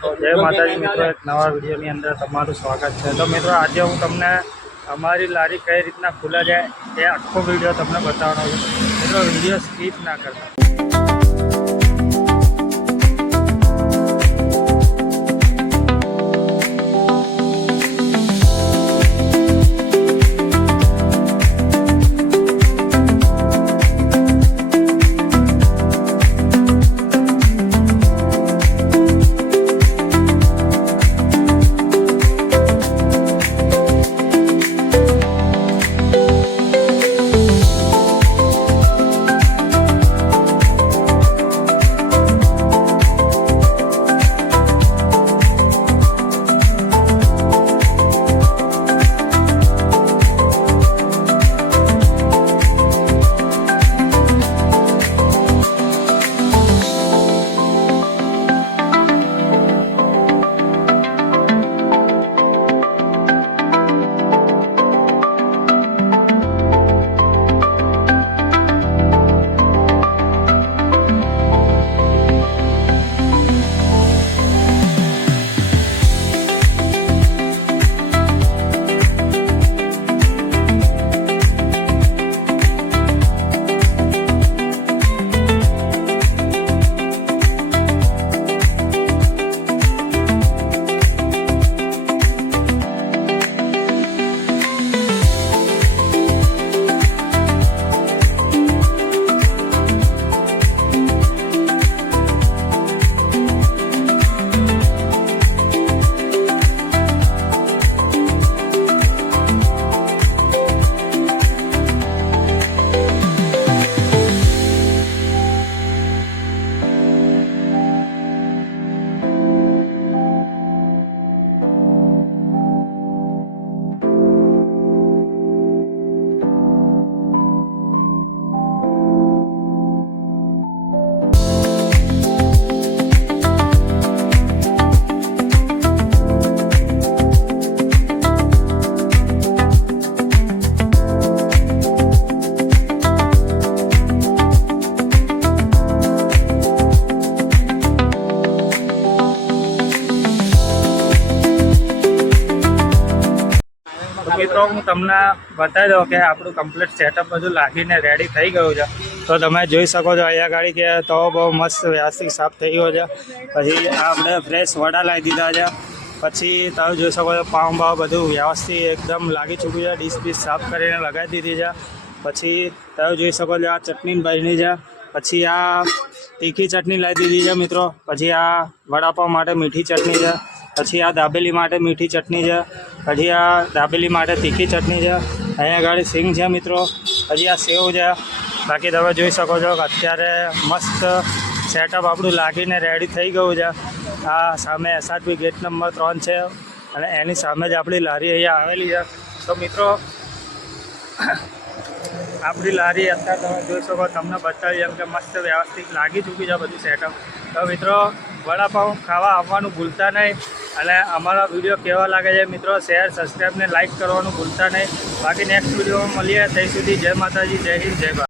જય માતાજી મિત્રો, એક નવા વિડીયોની અંદર તમારું સ્વાગત છે। તો મિત્રો આજે હું તમને અમારી લારી કઈ રીતના ખુલે છે એ આખો વિડીયો તમને બતાવવાનો છું। મિત્રો વિડીયો સ્કીપ ના કરતા। મિત્રો હું તમને બતાવી દઉં કે આપણું કમ્પ્લીટ સેટઅપ બધું લાગીને રેડી થઈ ગયું છે। તો તમે જોઈ શકો છો અહીંયા ગાડી કે તો બહુ મસ્ત વ્યવસ્થિત સાફ થઈ ગયો છે। પછી આપણે ફ્રેશ વડા લાવી દીધા છે। પછી તમે જોઈ શકો છો પાઉં બાવ બધું વ્યવસ્થિત એકદમ લાગી ચૂક્યું છે। ડીશ બીશ સાફ કરીને લગાવી દીધી છે। પછી તમે જોઈ શકો છો આ ચટણી બની છે। પછી આ તીખી ચટણી લાવી દીધી છે મિત્રો। પછી આ વડાપાઉં માટે મીઠી ચટણી છે। પછી આ દાબેલી માટે મીઠી ચટણી છે। પછી આ દાબેલી માટે તીખી ચટણી છે। અહીંયા આગળ સિંગ છે મિત્રો। પછી આ સેવ છે। બાકી તમે જોઈ શકો છો કે અત્યારે મસ્ત સેટઅપ આપણું લાગીને રેડી થઈ ગયું છે। આ સામે SRP ગેટ નંબર 3 છે અને એની સામે જ આપણી લારી અહીંયા આવેલી છે। તો મિત્રો આપણી લારી અત્યારે તમે જોઈ શકો, તમને બતાવી એમ કે મસ્ત વ્યવસ્થિત લાગી ચૂકી છે બધું સેટઅપ। તો મિત્રો વડાપાઉં ખાવા આવવાનું ભૂલતા નહીં અને અમારા વિડીયો કેવા લાગે છે મિત્રો શેર સબસ્ક્રાઈબ ને લાઇક કરવાનું ભૂલતા નહીં। બાકી નેક્સ્ટ વિડીયોમાં મળીએ, ત્યાં સુધી જય માતાજી, જય હિન્દ, જય ભારત।